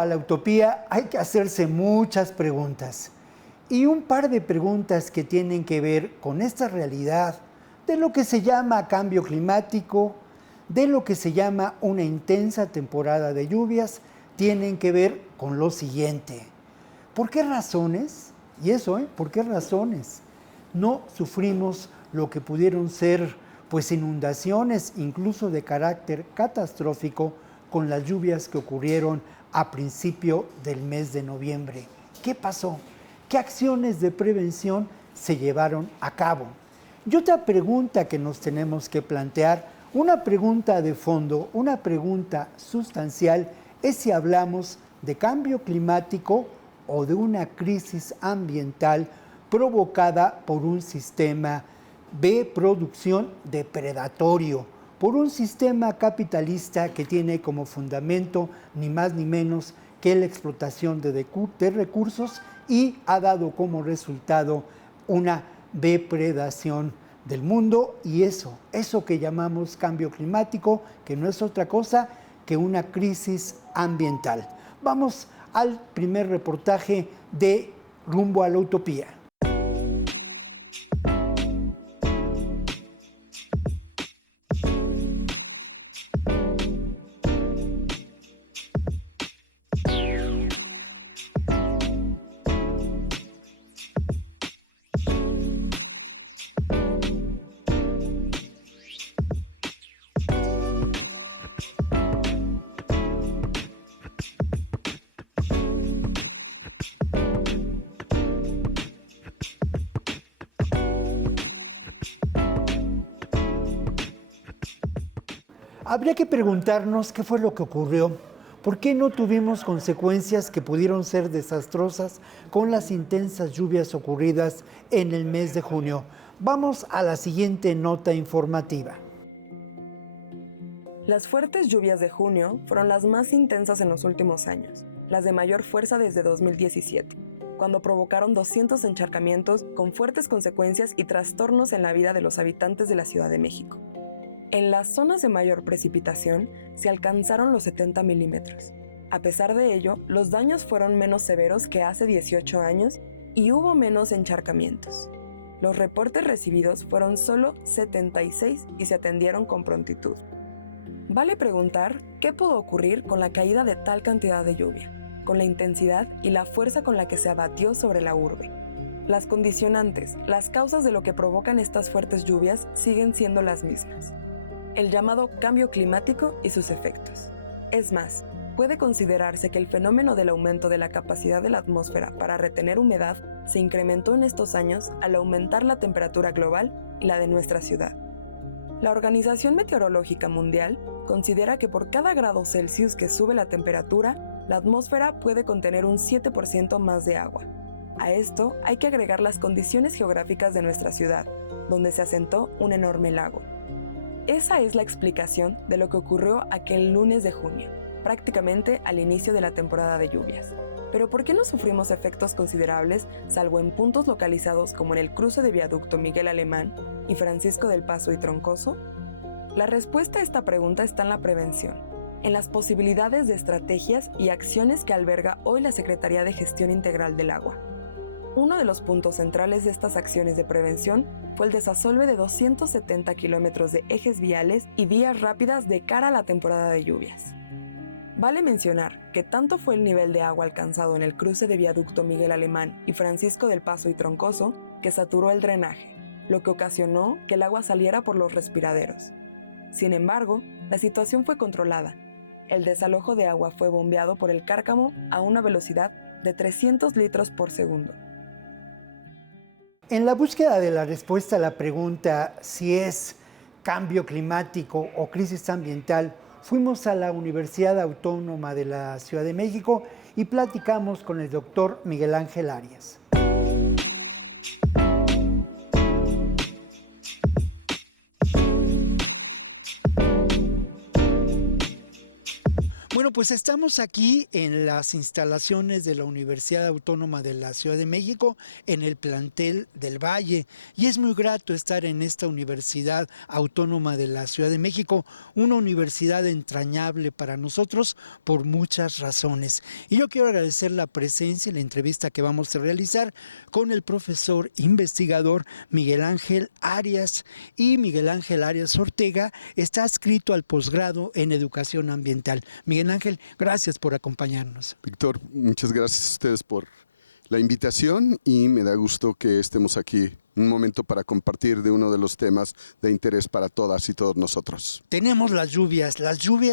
a la utopía hay que hacerse muchas preguntas. Y un par de preguntas que tienen que ver con esta realidad de lo que se llama cambio climático, de lo que se llama una intensa temporada de lluvias, tienen que ver con lo siguiente. ¿Por qué razones? Y eso, ¿por qué razones no sufrimos lo que pudieron ser pues inundaciones, incluso de carácter catastrófico, con las lluvias que ocurrieron a principio del mes de noviembre? ¿Qué pasó? ¿Qué acciones de prevención se llevaron a cabo? Y otra pregunta que nos tenemos que plantear, una pregunta de fondo, una pregunta sustancial, es si hablamos de cambio climático o de una crisis ambiental provocada por un sistema de producción depredatorio, por un sistema capitalista que tiene como fundamento ni más ni menos que la explotación de recursos y ha dado como resultado una depredación del mundo, y eso que llamamos cambio climático, que no es otra cosa que una crisis ambiental. Vamos al primer reportaje de Rumbo a la Utopía. Habría que preguntarnos qué fue lo que ocurrió, por qué no tuvimos consecuencias que pudieron ser desastrosas con las intensas lluvias ocurridas en el mes de junio. Vamos a la siguiente nota informativa. Las fuertes lluvias de junio fueron las más intensas en los últimos años, las de mayor fuerza desde 2017, cuando provocaron 200 encharcamientos con fuertes consecuencias y trastornos en la vida de los habitantes de la Ciudad de México. En las zonas de mayor precipitación se alcanzaron los 70 milímetros. A pesar de ello, los daños fueron menos severos que hace 18 años y hubo menos encharcamientos. Los reportes recibidos fueron solo 76 y se atendieron con prontitud. Vale preguntar qué pudo ocurrir con la caída de tal cantidad de lluvia, con la intensidad y la fuerza con la que se abatió sobre la urbe. Las condicionantes, las causas de lo que provocan estas fuertes lluvias siguen siendo las mismas. El llamado cambio climático y sus efectos. Es más, puede considerarse que el fenómeno del aumento de la capacidad de la atmósfera para retener humedad se incrementó en estos años al aumentar la temperatura global y la de nuestra ciudad. La Organización Meteorológica Mundial considera que por cada grado Celsius que sube la temperatura, la atmósfera puede contener un 7% más de agua. A esto hay que agregar las condiciones geográficas de nuestra ciudad, donde se asentó un enorme lago. Esa es la explicación de lo que ocurrió aquel lunes de junio, prácticamente al inicio de la temporada de lluvias. Pero ¿por qué no sufrimos efectos considerables, salvo en puntos localizados como en el cruce de viaducto Miguel Alemán y Francisco del Paso y Troncoso? La respuesta a esta pregunta está en la prevención, en las posibilidades de estrategias y acciones que alberga hoy la Secretaría de Gestión Integral del Agua. Uno de los puntos centrales de estas acciones de prevención fue el desasolve de 270 kilómetros de ejes viales y vías rápidas de cara a la temporada de lluvias. Vale mencionar que tanto fue el nivel de agua alcanzado en el cruce de viaducto Miguel Alemán y Francisco del Paso y Troncoso que saturó el drenaje, lo que ocasionó que el agua saliera por los respiraderos. Sin embargo, la situación fue controlada. El desalojo de agua fue bombeado por el cárcamo a una velocidad de 300 litros por segundo. En la búsqueda de la respuesta a la pregunta si es cambio climático o crisis ambiental, fuimos a la Universidad Autónoma de la Ciudad de México y platicamos con el doctor Miguel Ángel Arias. Bueno, pues estamos aquí en las instalaciones de la Universidad Autónoma de la Ciudad de México, en el plantel del Valle, y es muy grato estar en esta Universidad Autónoma de la Ciudad de México, una universidad entrañable para nosotros por muchas razones. Y yo quiero agradecer la presencia y la entrevista que vamos a realizar con el profesor investigador Miguel Ángel Arias. Y Miguel Ángel Arias Ortega está adscrito al posgrado en Educación Ambiental. Miguel Ángel, gracias por acompañarnos. Víctor, muchas gracias a ustedes por la invitación y me da gusto que estemos aquí un momento para compartir de uno de los temas de interés para todas y todos nosotros. Tenemos las lluvias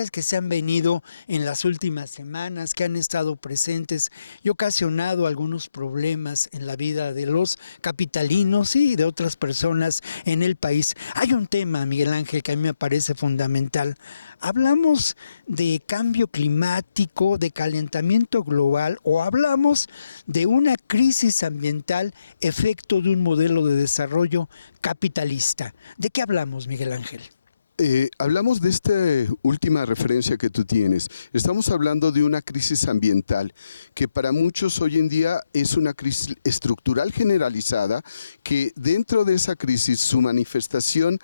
que se han venido en las últimas semanas, que han estado presentes y ocasionado algunos problemas en la vida de los capitalinos y de otras personas en el país. Hay un tema, Miguel Ángel, que a mí me parece fundamental. ¿Hablamos de cambio climático, de calentamiento global, o hablamos de una crisis ambiental efecto de un modelo de desarrollo capitalista? ¿De qué hablamos, Miguel Ángel? Hablamos de esta última referencia que tú tienes. Estamos hablando de una crisis ambiental que para muchos hoy en día es una crisis estructural generalizada, que dentro de esa crisis su manifestación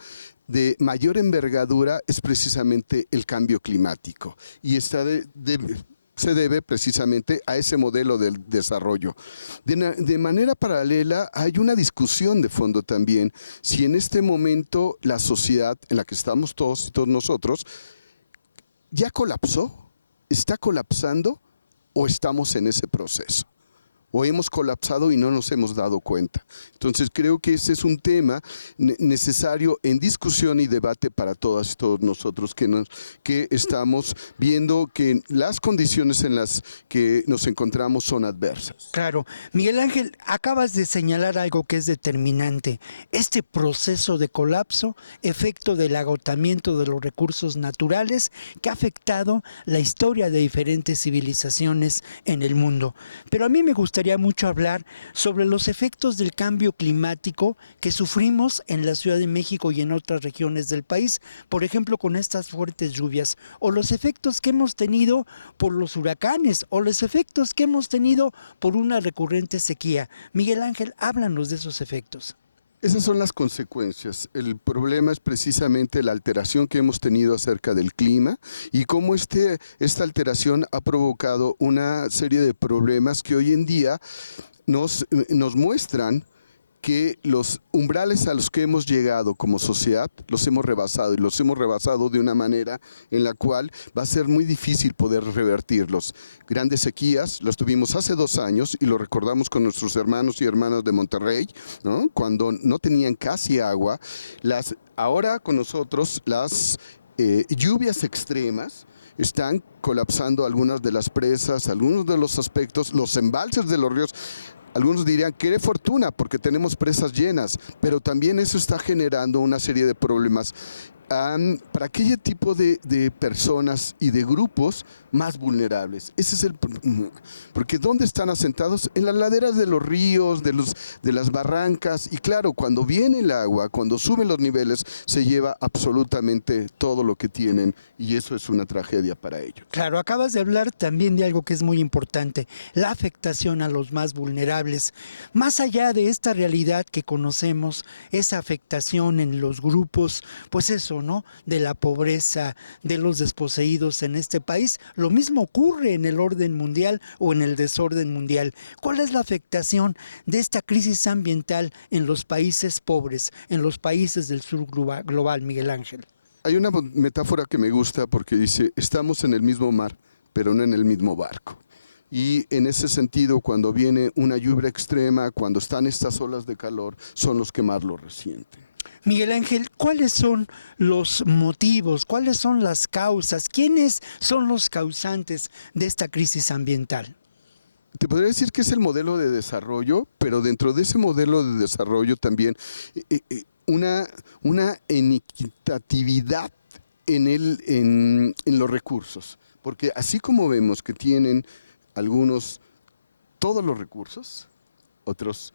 de mayor envergadura es precisamente el cambio climático y se debe precisamente a ese modelo del desarrollo. De manera paralela hay una discusión de fondo también, si en este momento la sociedad en la que estamos todos y todos nosotros ya colapsó, está colapsando o estamos en ese proceso. O hemos colapsado y no nos hemos dado cuenta. Entonces creo que ese es un tema necesario en discusión y debate para todas y todos nosotros que estamos viendo que las condiciones en las que nos encontramos son adversas. Claro. Miguel Ángel, acabas de señalar algo que es determinante. Este proceso de colapso, efecto del agotamiento de los recursos naturales que ha afectado la historia de diferentes civilizaciones en el mundo. Pero a mí me gustaría mucho hablar sobre los efectos del cambio climático que sufrimos en la Ciudad de México y en otras regiones del país, por ejemplo con estas fuertes lluvias, o los efectos que hemos tenido por los huracanes, o los efectos que hemos tenido por una recurrente sequía. Miguel Ángel, háblanos de esos efectos. Esas son las consecuencias. El problema es precisamente la alteración que hemos tenido acerca del clima y cómo esta alteración ha provocado una serie de problemas que hoy en día nos muestran que los umbrales a los que hemos llegado como sociedad los hemos rebasado, y los hemos rebasado de una manera en la cual va a ser muy difícil poder revertirlos. Grandes sequías, los tuvimos hace 2 años y lo recordamos con nuestros hermanos y hermanas de Monterrey, ¿no? Cuando no tenían casi agua. Ahora con nosotros las lluvias extremas están colapsando algunas de las presas, algunos de los aspectos, los embalses de los ríos. Algunos dirían, qué fortuna, porque tenemos presas llenas, pero también eso está generando una serie de problemas para aquel tipo de personas y de grupos más vulnerables. Ese es porque ¿dónde están asentados? En las laderas de los ríos, de las barrancas, y claro, cuando viene el agua, cuando suben los niveles, se lleva absolutamente todo lo que tienen, y eso es una tragedia para ellos. Claro, acabas de hablar también de algo que es muy importante, la afectación a los más vulnerables. Más allá de esta realidad que conocemos, esa afectación en los grupos, pues eso, ¿no? De la pobreza, de los desposeídos en este país. Lo mismo ocurre en el orden mundial o en el desorden mundial. ¿Cuál es la afectación de esta crisis ambiental en los países pobres, en los países del sur global, Miguel Ángel? Hay una metáfora que me gusta porque dice, estamos en el mismo mar, pero no en el mismo barco. Y en ese sentido, cuando viene una lluvia extrema, cuando están estas olas de calor, son los que más lo resienten. Miguel Ángel, ¿cuáles son los motivos? ¿Cuáles son las causas? ¿Quiénes son los causantes de esta crisis ambiental? Te podría decir que es el modelo de desarrollo, pero dentro de ese modelo de desarrollo también una inequitatividad en los recursos. Porque así como vemos que tienen algunos todos los recursos, otros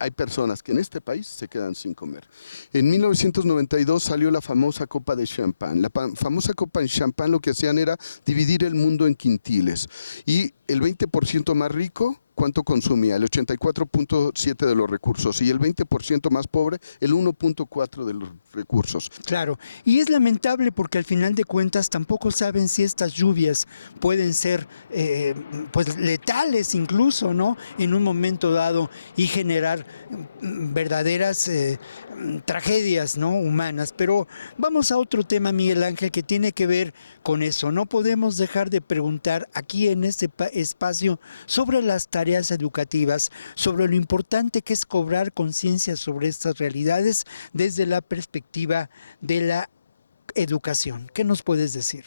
hay personas que en este país se quedan sin comer. En 1992 salió la famosa copa de champán. La famosa copa de champán lo que hacían era dividir el mundo en quintiles. Y el 20% más rico, ¿cuánto consumía? El 84.7 de los recursos, y el 20% más pobre, el 1.4 de los recursos. Claro, y es lamentable porque al final de cuentas tampoco saben si estas lluvias pueden ser pues letales incluso, ¿no? En un momento dado y generar verdaderas tragedias, ¿no? Humanas. Pero vamos a otro tema, Miguel Ángel, que tiene que ver con eso. No podemos dejar de preguntar aquí en este espacio sobre las tareas educativas, sobre lo importante que es cobrar conciencia sobre estas realidades desde la perspectiva de la educación. ¿Qué nos puedes decir?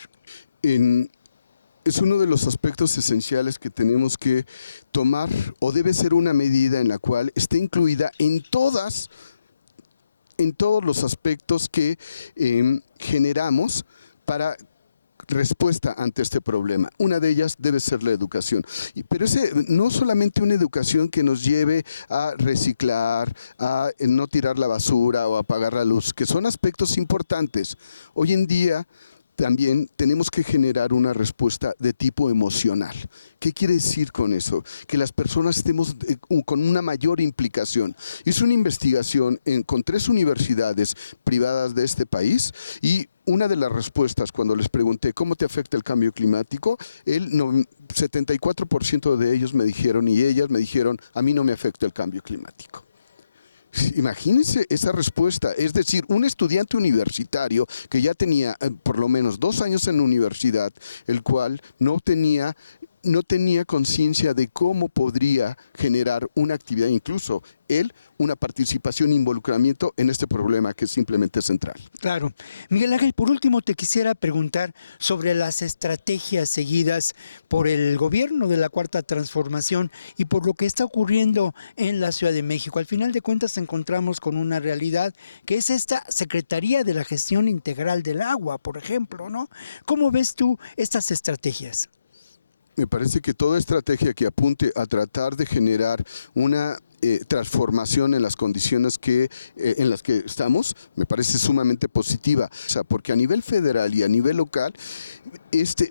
Es uno de los aspectos esenciales que tenemos que tomar, o debe ser una medida en la cual esté incluida en todos los aspectos que generamos para respuesta ante este problema. Una de ellas debe ser la educación. Pero no solamente una educación que nos lleve a reciclar, a no tirar la basura o apagar la luz, que son aspectos importantes. Hoy en día también tenemos que generar una respuesta de tipo emocional. ¿Qué quiere decir con eso? Que las personas estemos con una mayor implicación. Hice una investigación con 3 universidades privadas de este país, y una de las respuestas cuando les pregunté ¿cómo te afecta el cambio climático? El 74% de ellos me dijeron, y ellas me dijeron, a mí no me afecta el cambio climático. Imagínense esa respuesta, es decir, un estudiante universitario que ya tenía por lo menos 2 años en la universidad, el cual no tenía conciencia de cómo podría generar una actividad, incluso una participación e involucramiento en este problema que es simplemente central. Claro. Miguel Ángel, por último te quisiera preguntar sobre las estrategias seguidas por el gobierno de la Cuarta Transformación y por lo que está ocurriendo en la Ciudad de México. Al final de cuentas encontramos con una realidad que es esta Secretaría de la Gestión Integral del Agua, por ejemplo, ¿no? ¿Cómo ves tú estas estrategias? Me parece que toda estrategia que apunte a tratar de generar una transformación en las condiciones en las que estamos, me parece sumamente positiva. O sea, porque a nivel federal y a nivel local,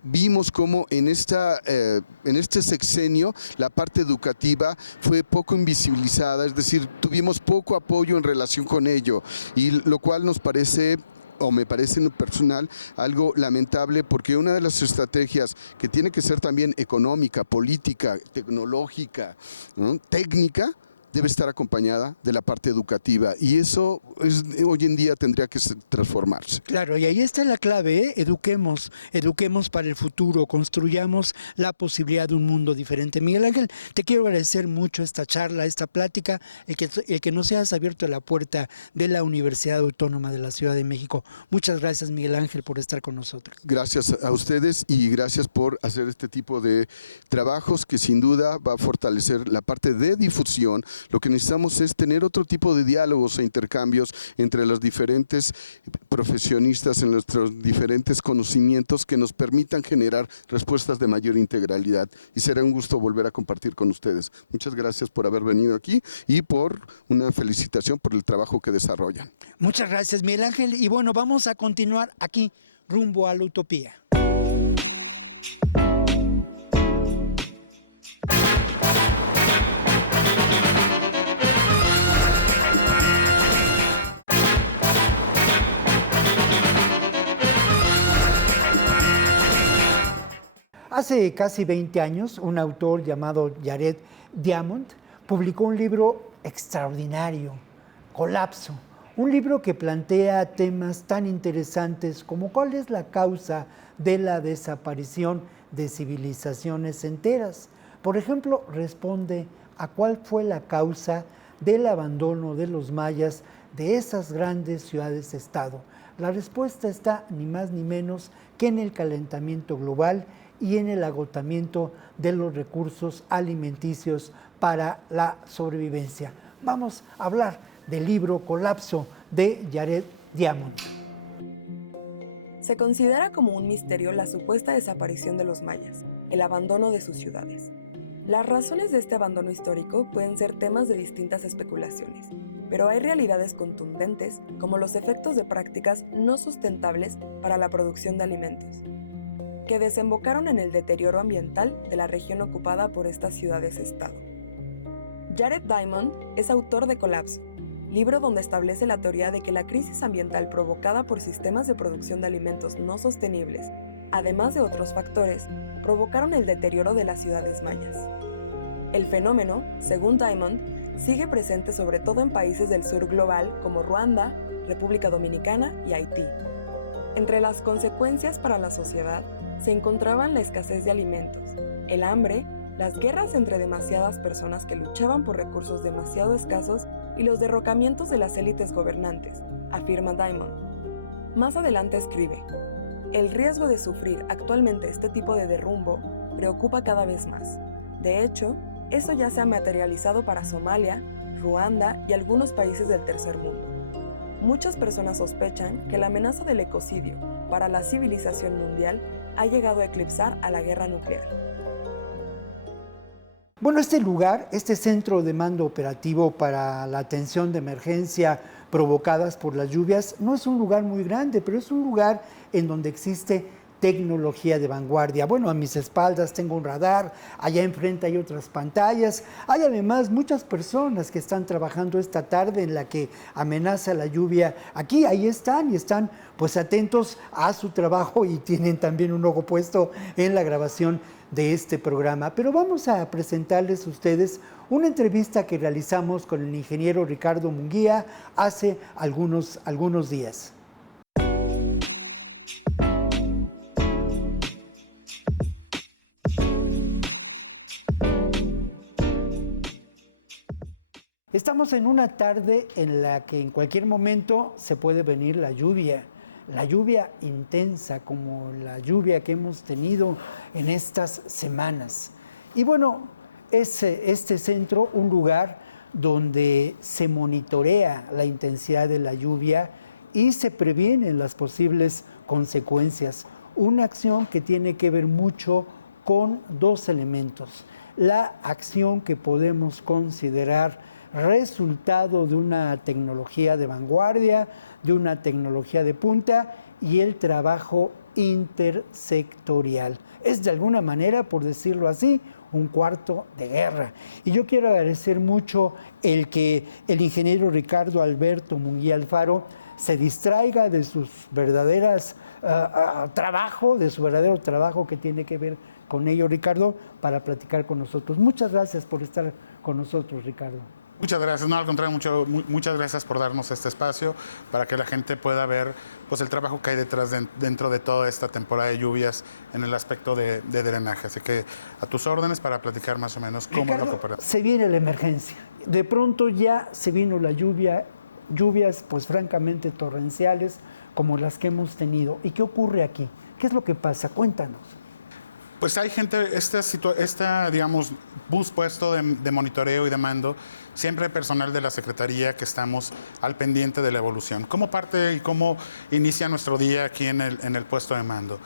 vimos cómo en este sexenio la parte educativa fue poco invisibilizada, es decir, tuvimos poco apoyo en relación con ello, y lo cual nos parece, o me parece en lo personal, algo lamentable, porque una de las estrategias que tiene que ser también económica, política, tecnológica, ¿no?, técnica, debe estar acompañada de la parte educativa, y eso hoy en día tendría que transformarse. Claro, y ahí está la clave, ¿eh? Eduquemos para el futuro, construyamos la posibilidad de un mundo diferente. Miguel Ángel, te quiero agradecer mucho esta charla, esta plática, el que nos hayas abierto la puerta de la Universidad Autónoma de la Ciudad de México. Muchas gracias, Miguel Ángel, por estar con nosotros. Gracias a ustedes y gracias por hacer este tipo de trabajos que sin duda va a fortalecer la parte de difusión. Lo que necesitamos es tener otro tipo de diálogos e intercambios entre los diferentes profesionistas, en nuestros diferentes conocimientos, que nos permitan generar respuestas de mayor integralidad. Y será un gusto volver a compartir con ustedes. Muchas gracias por haber venido aquí y por una felicitación por el trabajo que desarrollan. Muchas gracias, Miguel Ángel. Y bueno, vamos a continuar aquí, rumbo a la utopía. Hace casi 20 años, un autor llamado Jared Diamond publicó un libro extraordinario, Colapso, un libro que plantea temas tan interesantes como cuál es la causa de la desaparición de civilizaciones enteras. Por ejemplo, responde a cuál fue la causa del abandono de los mayas de esas grandes ciudades-estado. La respuesta está ni más ni menos que en el calentamiento global y en el agotamiento de los recursos alimenticios para la sobrevivencia. Vamos a hablar del libro Colapso de Jared Diamond. Se considera como un misterio la supuesta desaparición de los mayas, el abandono de sus ciudades. Las razones de este abandono histórico pueden ser temas de distintas especulaciones, pero hay realidades contundentes como los efectos de prácticas no sustentables para la producción de alimentos, que desembocaron en el deterioro ambiental de la región ocupada por estas ciudades-estado. Jared Diamond es autor de Colapso, libro donde establece la teoría de que la crisis ambiental provocada por sistemas de producción de alimentos no sostenibles, además de otros factores, provocaron el deterioro de las ciudades mayas. El fenómeno, según Diamond, sigue presente sobre todo en países del sur global como Ruanda, República Dominicana y Haití. Entre las consecuencias para la sociedad se encontraban la escasez de alimentos, el hambre, las guerras entre demasiadas personas que luchaban por recursos demasiado escasos y los derrocamientos de las élites gobernantes, afirma Diamond. Más adelante escribe: el riesgo de sufrir actualmente este tipo de derrumbo preocupa cada vez más. De hecho, eso ya se ha materializado para Somalia, Ruanda y algunos países del tercer mundo. Muchas personas sospechan que la amenaza del ecocidio para la civilización mundial ha llegado a eclipsar a la guerra nuclear. Bueno, este lugar, este centro de mando operativo para la atención de emergencia provocadas por las lluvias, no es un lugar muy grande, pero es un lugar en donde existe tecnología de vanguardia. Bueno, a mis espaldas tengo un radar, allá enfrente hay otras pantallas, hay además muchas personas que están trabajando esta tarde en la que amenaza la lluvia. Aquí, ahí están y están pues atentos a su trabajo y tienen también un ojo puesto en la grabación de este programa. Pero vamos a presentarles a ustedes una entrevista que realizamos con el ingeniero Ricardo Munguía hace algunos días. Estamos en una tarde en la que en cualquier momento se puede venir la lluvia intensa como la lluvia que hemos tenido en estas semanas. Y bueno, es este centro un lugar donde se monitorea la intensidad de la lluvia y se previenen las posibles consecuencias. Una acción que tiene que ver mucho con dos elementos: la acción que podemos considerar resultado de una tecnología de vanguardia, de una tecnología de punta, y el trabajo intersectorial. Es de alguna manera, por decirlo así, un cuarto de guerra. Y yo quiero agradecer mucho el que el ingeniero Ricardo Alberto Munguía Alfaro se distraiga de sus verdaderas de su verdadero trabajo que tiene que ver con ello, Ricardo, para platicar con nosotros. Muchas gracias por estar con nosotros, Ricardo. Muchas gracias, no, al contrario, muchas gracias por darnos este espacio para que la gente pueda ver pues, el trabajo que hay detrás dentro de toda esta temporada de lluvias en el aspecto de drenaje. Así que a tus órdenes para platicar más o menos cómo Ricardo, lo cooperamos. Se viene la emergencia. De pronto ya se vino la lluvia, lluvias pues francamente torrenciales como las que hemos tenido. ¿Y qué ocurre aquí? ¿Qué es lo que pasa? Cuéntanos. Pues hay gente, digamos, bus puesto de monitoreo y de mando, siempre personal de la Secretaría que estamos al pendiente de la evolución. ¿Cómo parte y cómo inicia nuestro día aquí en el puesto de mando?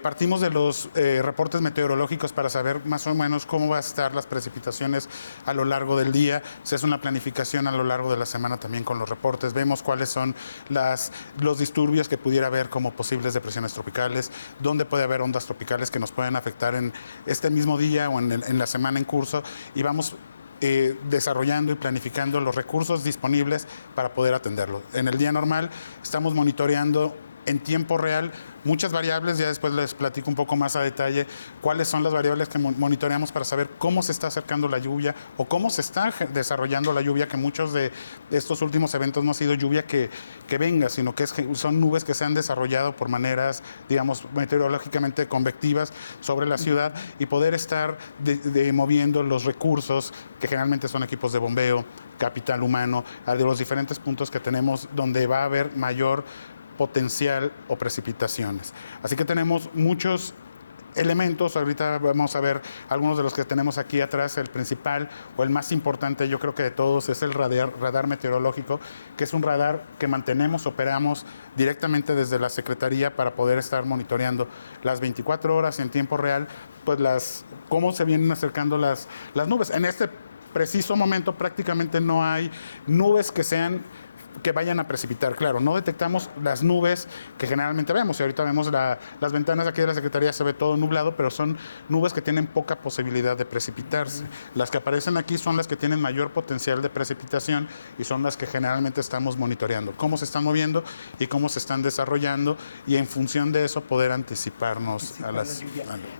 Partimos de los reportes meteorológicos para saber más o menos cómo va a estar las precipitaciones a lo largo del día. Se hace una planificación a lo largo de la semana también con los reportes. Vemos cuáles son los disturbios que pudiera haber como posibles depresiones tropicales, dónde puede haber ondas tropicales que nos pueden afectar en este mismo día o en la semana en curso, y vamos desarrollando y planificando los recursos disponibles para poder atenderlo. En el día normal estamos monitoreando en tiempo real muchas variables, ya después les platico un poco más a detalle cuáles son las variables que monitoreamos para saber cómo se está acercando la lluvia o cómo se está desarrollando la lluvia, que muchos de estos últimos eventos no ha sido lluvia que venga, sino que son nubes que se han desarrollado por maneras, digamos, meteorológicamente convectivas sobre la ciudad, y poder estar moviendo los recursos, que generalmente son equipos de bombeo, capital humano, de los diferentes puntos que tenemos donde va a haber mayor potencial o precipitaciones. Así que tenemos muchos elementos. Ahorita vamos a ver algunos de los que tenemos aquí atrás. El principal o el más importante, yo creo que de todos, es el radar meteorológico, que es un radar que operamos directamente desde la Secretaría para poder estar monitoreando las 24 horas en tiempo real pues cómo se vienen acercando las nubes. En este preciso momento prácticamente no hay nubes que vayan a precipitar. Claro, no detectamos las nubes que generalmente vemos. Y ahorita vemos las ventanas aquí de la Secretaría, se ve todo nublado, pero son nubes que tienen poca posibilidad de precipitarse. Las que aparecen aquí son las que tienen mayor potencial de precipitación y son las que generalmente estamos monitoreando. Cómo se están moviendo y cómo se están desarrollando y en función de eso poder anticiparnos a las...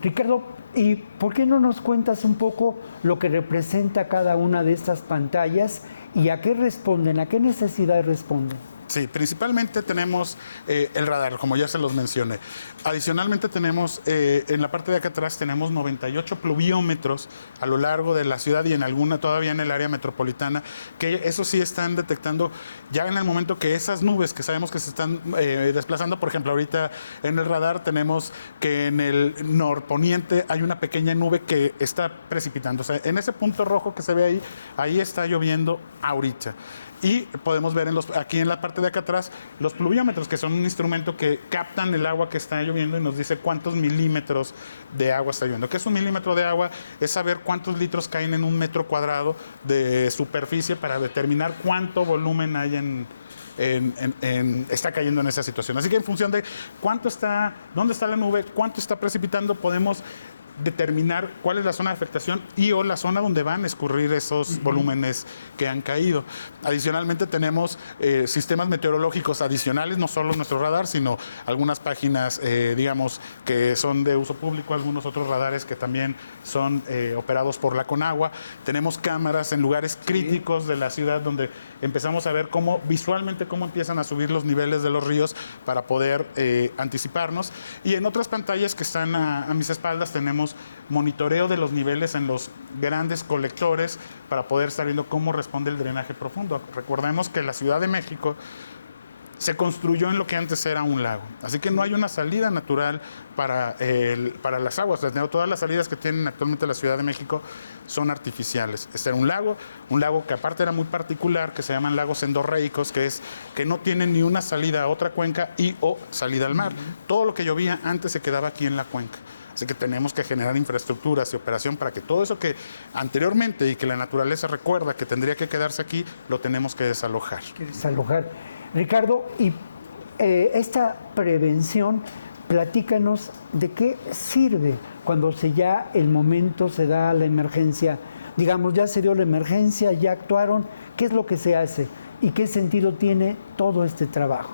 Ricardo, ¿y por qué no nos cuentas un poco lo que representa cada una de estas pantallas y a qué responden, a qué necesidades responden? Sí, principalmente tenemos el radar, como ya se los mencioné. Adicionalmente tenemos, en la parte de acá atrás, tenemos 98 pluviómetros a lo largo de la ciudad y en alguna todavía en el área metropolitana, que eso sí están detectando ya en el momento que esas nubes que sabemos que se están desplazando, por ejemplo, ahorita en el radar tenemos que en el norponiente hay una pequeña nube que está precipitando. O sea, en ese punto rojo que se ve ahí está lloviendo ahorita. Y podemos ver aquí en la parte de acá atrás los pluviómetros, que son un instrumento que captan el agua que está lloviendo y nos dice cuántos milímetros de agua está lloviendo. ¿Qué es un milímetro de agua? Es saber cuántos litros caen en un metro cuadrado de superficie para determinar cuánto volumen hay está cayendo en esa situación. Así que en función de dónde está la nube, cuánto está precipitando, podemos determinar cuál es la zona de afectación o la zona donde van a escurrir esos volúmenes que han caído. Adicionalmente tenemos sistemas meteorológicos adicionales, no solo nuestro radar, sino algunas páginas, digamos, que son de uso público, algunos otros radares que también son operados por la Conagua. Tenemos cámaras en lugares críticos de la ciudad donde empezamos a ver visualmente cómo empiezan a subir los niveles de los ríos para poder anticiparnos. Y en otras pantallas que están a mis espaldas tenemos monitoreo de los niveles en los grandes colectores para poder estar viendo cómo responde el drenaje profundo. Recordemos que la Ciudad de México se construyó en lo que antes era un lago. Así que no hay una salida natural para las aguas. Todas las salidas que tienen actualmente la Ciudad de México son artificiales. Este era un lago que aparte era muy particular, que se llaman lagos endorreicos, que no tienen ni una salida a otra cuenca o salida al mar. Todo lo que llovía antes se quedaba aquí en la cuenca. Así que tenemos que generar infraestructuras y operación para que todo eso que anteriormente y que la naturaleza recuerda que tendría que quedarse aquí, lo tenemos que desalojar. Ricardo, y esta prevención, platícanos de qué sirve cuando ya el momento se da la emergencia. Digamos, ya se dio la emergencia, ya actuaron, ¿qué es lo que se hace? ¿Y qué sentido tiene todo este trabajo?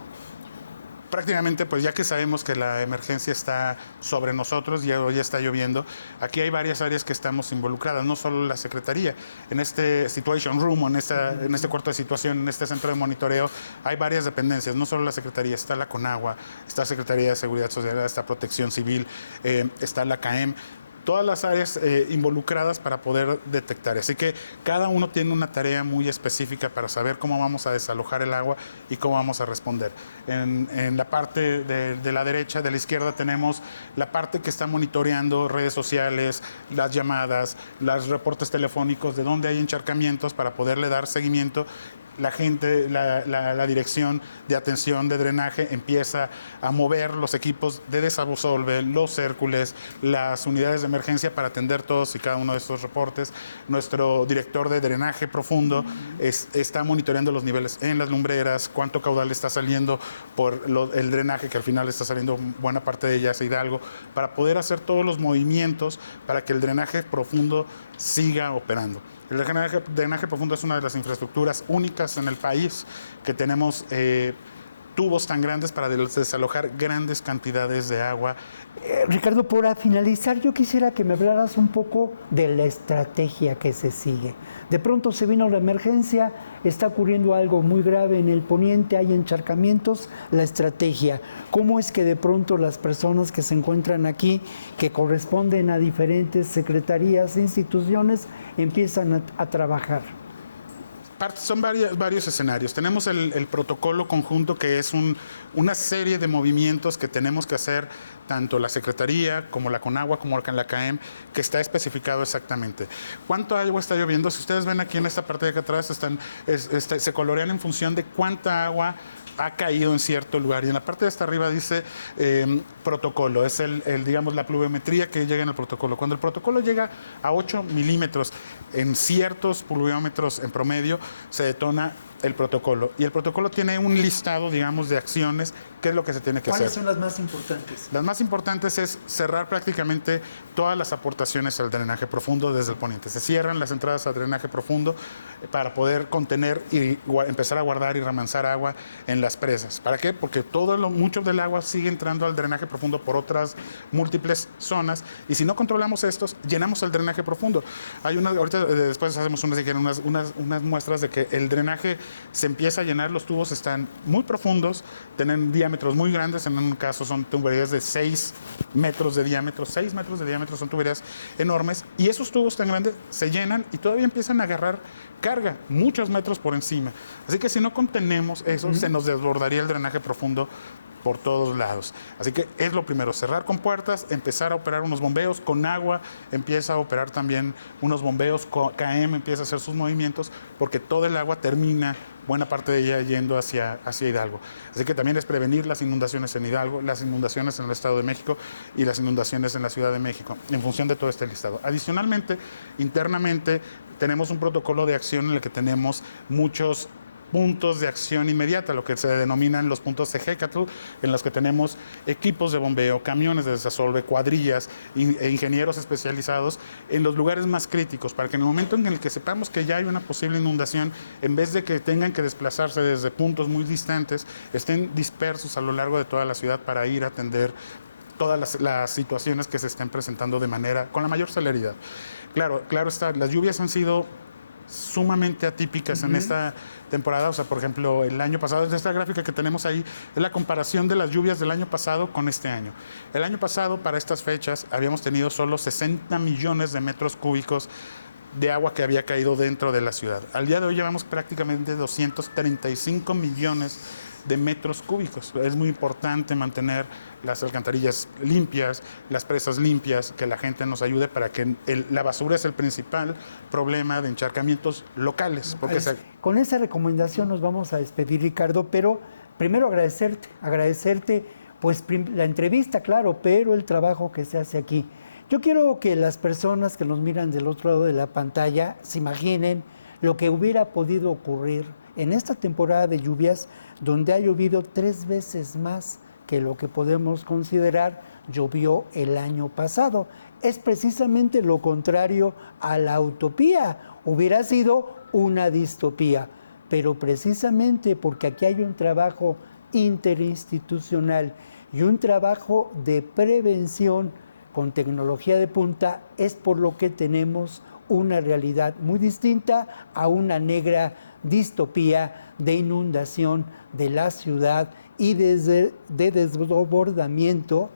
Prácticamente, pues ya que sabemos que la emergencia está sobre nosotros, ya está lloviendo, aquí hay varias áreas que estamos involucradas, no solo la Secretaría. En este Situation Room, en este cuarto de situación, en este centro de monitoreo, hay varias dependencias, no solo la Secretaría, está la Conagua, está la Secretaría de Seguridad Social, está Protección Civil, está la CAEM, todas las áreas involucradas para poder detectar. Así que cada uno tiene una tarea muy específica para saber cómo vamos a desalojar el agua y cómo vamos a responder. En la parte de la derecha, de la izquierda, tenemos la parte que está monitoreando redes sociales, las llamadas, los reportes telefónicos de dónde hay encharcamientos para poderle dar seguimiento. La gente, la dirección de atención de drenaje empieza a mover los equipos de desasolve, los cércules, las unidades de emergencia para atender todos y cada uno de estos reportes. Nuestro director de drenaje profundo está monitoreando los niveles en las lumbreras, cuánto caudal está saliendo por el drenaje, que al final está saliendo buena parte de ella hacia Hidalgo, para poder hacer todos los movimientos para que el drenaje profundo siga operando. El drenaje profundo es una de las infraestructuras únicas en el país que tenemos tubos tan grandes para desalojar grandes cantidades de agua. Ricardo, para finalizar, yo quisiera que me hablaras un poco de la estrategia que se sigue. De pronto se vino la emergencia, está ocurriendo algo muy grave en el poniente, hay encharcamientos, la estrategia. ¿Cómo es que de pronto las personas que se encuentran aquí, que corresponden a diferentes secretarías e instituciones, empiezan a trabajar? Son varios escenarios. Tenemos el protocolo conjunto, que es una serie de movimientos que tenemos que hacer tanto la Secretaría como la Conagua como la CAEM, que está especificado exactamente. ¿Cuánto agua está lloviendo? Si ustedes ven aquí en esta parte de acá atrás, se colorean en función de cuánta agua ha caído en cierto lugar. Y en la parte de hasta arriba dice protocolo, es digamos, la pluviometría que llega en el protocolo. Cuando el protocolo llega a 8 milímetros en ciertos pluviómetros en promedio, se detona el protocolo. Y el protocolo tiene un listado, digamos, de acciones. ¿Qué es lo que se tiene que hacer? ¿Cuáles son las más importantes? Las más importantes es cerrar prácticamente todas las aportaciones al drenaje profundo desde el poniente. Se cierran las entradas al drenaje profundo para poder contener y empezar a guardar y remansar agua en las presas. ¿Para qué? Porque mucho del agua sigue entrando al drenaje profundo por otras múltiples zonas, y si no controlamos estos, llenamos el drenaje profundo. Ahorita después hacemos unas muestras de que el drenaje se empieza a llenar, los tubos están muy profundos, tienen diámetros muy grandes, en un caso son tuberías de 6 metros de diámetro, 6 metros de diámetro, son tuberías enormes, y esos tubos tan grandes se llenan y todavía empiezan a agarrar carga muchos metros por encima. Así que si no contenemos eso, se nos desbordaría el drenaje profundo por todos lados. Así que es lo primero, cerrar con puertas, empezar a operar unos bombeos con agua, empieza a operar también unos bombeos, KM empieza a hacer sus movimientos, porque todo el agua termina, buena parte de ella yendo hacia Hidalgo. Así que también es prevenir las inundaciones en Hidalgo, las inundaciones en el Estado de México y las inundaciones en la Ciudad de México, en función de todo este listado. Adicionalmente, internamente, tenemos un protocolo de acción en el que tenemos muchos puntos de acción inmediata, lo que se denominan los puntos EJECATL, en los que tenemos equipos de bombeo, camiones de desasolve, cuadrillas e ingenieros especializados en los lugares más críticos, para que en el momento en el que sepamos que ya hay una posible inundación, en vez de que tengan que desplazarse desde puntos muy distantes, estén dispersos a lo largo de toda la ciudad para ir a atender todas las situaciones que se estén presentando con la mayor celeridad. Claro está, las lluvias han sido sumamente atípicas en esta temporada. O sea, por ejemplo, el año pasado, esta gráfica que tenemos ahí es la comparación de las lluvias del año pasado con este año. El año pasado, para estas fechas, habíamos tenido solo 60 millones de metros cúbicos de agua que había caído dentro de la ciudad. Al día de hoy llevamos prácticamente 235 millones de metros cúbicos. Es muy importante mantener las alcantarillas limpias, las presas limpias, que la gente nos ayude para que la basura es el principal problema de encharcamientos locales. Con esa recomendación nos vamos a despedir, Ricardo, pero primero agradecerte pues la entrevista, claro, pero el trabajo que se hace aquí. Yo quiero que las personas que nos miran del otro lado de la pantalla se imaginen lo que hubiera podido ocurrir en esta temporada de lluvias, donde ha llovido 3 veces más que lo que podemos considerar llovió el año pasado. Es precisamente lo contrario a la utopía, hubiera sido una distopía, pero precisamente porque aquí hay un trabajo interinstitucional y un trabajo de prevención con tecnología de punta, es por lo que tenemos una realidad muy distinta a una negra distopía de inundación de la ciudad y de desbordamiento,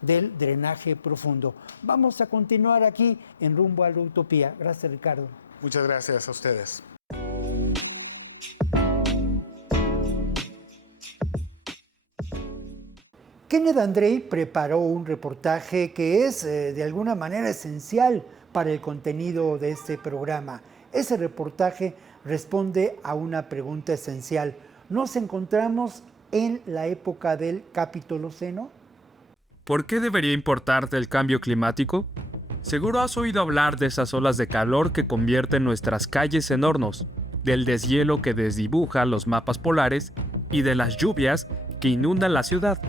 del drenaje profundo. Vamos a continuar aquí en Rumbo a la Utopía. Gracias, Ricardo. Muchas gracias a ustedes. Kenneth Andrei preparó un reportaje que es de alguna manera esencial para el contenido de este programa. Ese reportaje responde a una pregunta esencial. ¿Nos encontramos en la época del Capitoloceno? ¿Por qué debería importarte el cambio climático? Seguro has oído hablar de esas olas de calor que convierten nuestras calles en hornos, del deshielo que desdibuja los mapas polares y de las lluvias que inundan la ciudad.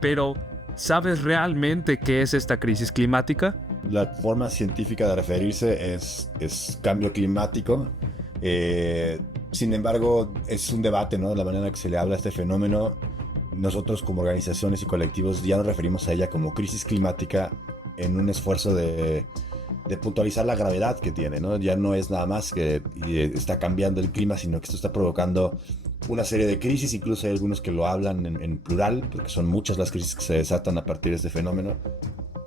Pero, ¿sabes realmente qué es esta crisis climática? La forma científica de referirse es cambio climático. Sin embargo, es un debate, ¿no? De la manera en que se le habla a este fenómeno. Nosotros como organizaciones y colectivos ya nos referimos a ella como crisis climática en un esfuerzo de puntualizar la gravedad que tiene, ¿no? Ya no es nada más que está cambiando el clima, sino que esto está provocando una serie de crisis. Incluso hay algunos que lo hablan en plural, porque son muchas las crisis que se desatan a partir de este fenómeno.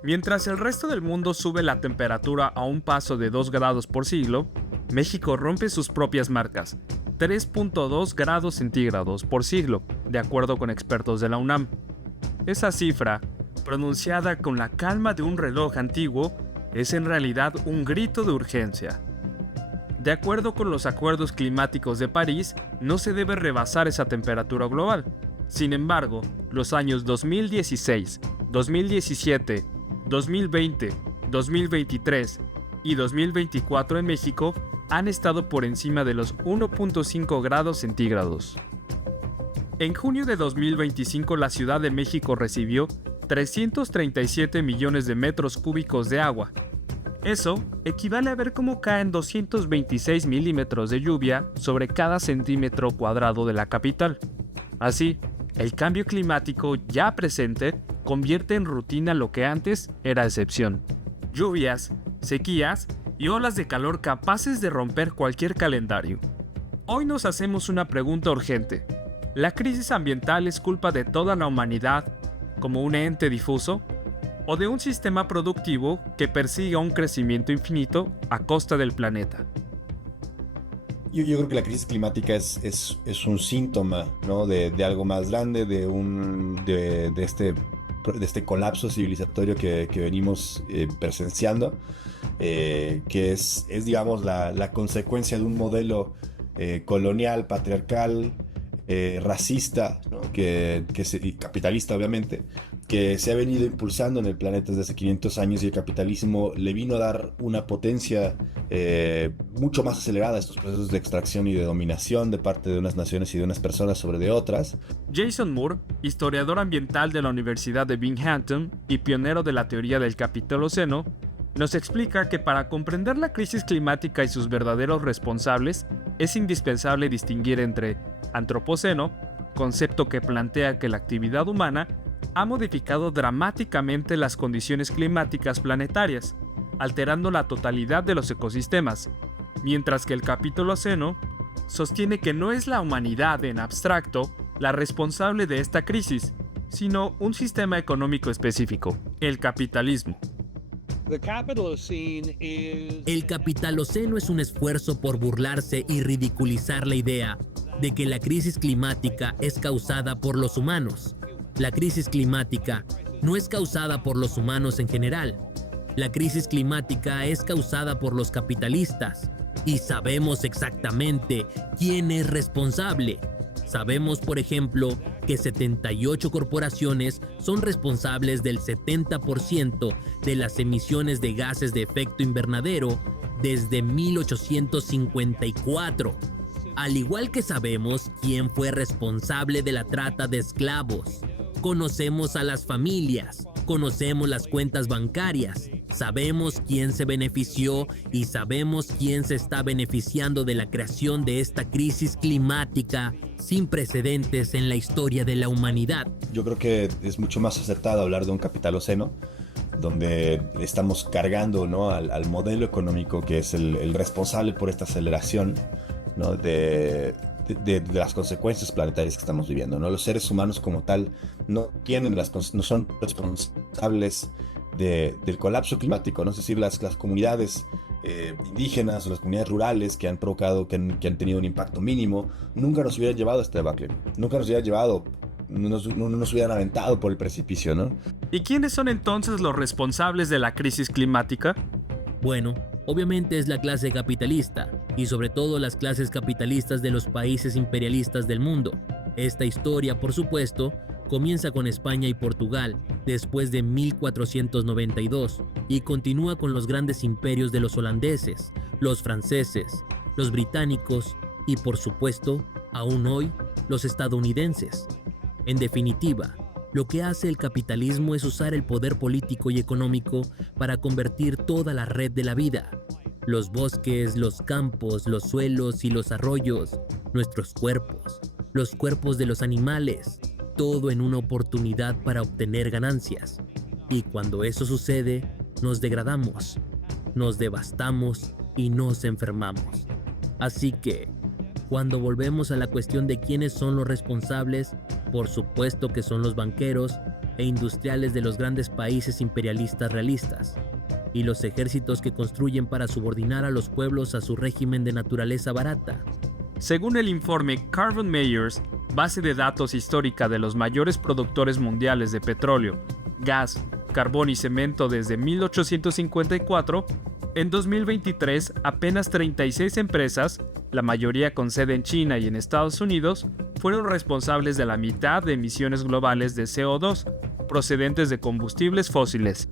Mientras el resto del mundo sube la temperatura a un paso de 2 grados por siglo, México rompe sus propias marcas, 3.2 grados centígrados por siglo, de acuerdo con expertos de la UNAM. Esa cifra, pronunciada con la calma de un reloj antiguo, es en realidad un grito de urgencia. De acuerdo con los acuerdos climáticos de París, no se debe rebasar esa temperatura global. Sin embargo, los años 2016, 2017, 2020, 2023 y 2024 en México han estado por encima de los 1.5 grados centígrados. En junio de 2025 la Ciudad de México recibió 337 millones de metros cúbicos de agua. Eso equivale a ver cómo caen 226 milímetros de lluvia sobre cada centímetro cuadrado de la capital. Así, el cambio climático ya presente convierte en rutina lo que antes era excepción. Lluvias, sequías y olas de calor capaces de romper cualquier calendario. Hoy nos hacemos una pregunta urgente. ¿La crisis ambiental es culpa de toda la humanidad como un ente difuso? ¿O de un sistema productivo que persiga un crecimiento infinito a costa del planeta? Yo creo que la crisis climática es un síntoma, ¿no? de algo más grande, de este colapso civilizatorio que venimos presenciando, que es digamos, la consecuencia de un modelo colonial, patriarcal, racista, ¿no? y capitalista, obviamente, que se ha venido impulsando en el planeta desde hace 500 años, y el capitalismo le vino a dar una potencia mucho más acelerada a estos procesos de extracción y de dominación de parte de unas naciones y de unas personas sobre de otras. Jason Moore, historiador ambiental de la Universidad de Binghamton y pionero de la teoría del Capitaloceno, nos explica que para comprender la crisis climática y sus verdaderos responsables, es indispensable distinguir entre antropoceno, concepto que plantea que la actividad humana ha modificado dramáticamente las condiciones climáticas planetarias, alterando la totalidad de los ecosistemas, mientras que el Capitaloceno sostiene que no es la humanidad en abstracto la responsable de esta crisis, sino un sistema económico específico, el capitalismo. El Capitaloceno es un esfuerzo por burlarse y ridiculizar la idea de que la crisis climática es causada por los humanos. La crisis climática no es causada por los humanos en general. La crisis climática es causada por los capitalistas. Y sabemos exactamente quién es responsable. Sabemos, por ejemplo, que 78 corporaciones son responsables del 70% de las emisiones de gases de efecto invernadero desde 1854. Al igual que sabemos quién fue responsable de la trata de esclavos. Conocemos a las familias, conocemos las cuentas bancarias, sabemos quién se benefició y sabemos quién se está beneficiando de la creación de esta crisis climática sin precedentes en la historia de la humanidad. Yo creo que es mucho más acertado hablar de un capitaloceno, donde estamos cargando, ¿no? al modelo económico que es el responsable por esta aceleración, ¿no? de las consecuencias planetarias que estamos viviendo, ¿no? Los seres humanos como tal no son responsables del colapso climático, ¿no? Es decir, las comunidades indígenas o las comunidades rurales que han provocado, que han tenido un impacto mínimo, nunca nos hubieran llevado a este debacle, nunca nos hubieran llevado, no nos hubieran aventado por el precipicio, ¿no? ¿Y quiénes son entonces los responsables de la crisis climática? Bueno, obviamente es la clase capitalista, y sobre todo las clases capitalistas de los países imperialistas del mundo. Esta historia, por supuesto, comienza con España y Portugal, después de 1492, y continúa con los grandes imperios de los holandeses, los franceses, los británicos y, por supuesto, aún hoy, los estadounidenses. En definitiva, lo que hace el capitalismo es usar el poder político y económico para convertir toda la red de la vida. Los bosques, los campos, los suelos y los arroyos, nuestros cuerpos, los cuerpos de los animales, todo en una oportunidad para obtener ganancias. Y cuando eso sucede, nos degradamos, nos devastamos y nos enfermamos. Así que, cuando volvemos a la cuestión de quiénes son los responsables, por supuesto que son los banqueros e industriales de los grandes países imperialistas realistas, y los ejércitos que construyen para subordinar a los pueblos a su régimen de naturaleza barata. Según el informe Carbon Measures, base de datos histórica de los mayores productores mundiales de petróleo, gas, carbón y cemento desde 1854, En 2023, apenas 36 empresas, la mayoría con sede en China y en Estados Unidos, fueron responsables de la mitad de emisiones globales de CO2 procedentes de combustibles fósiles.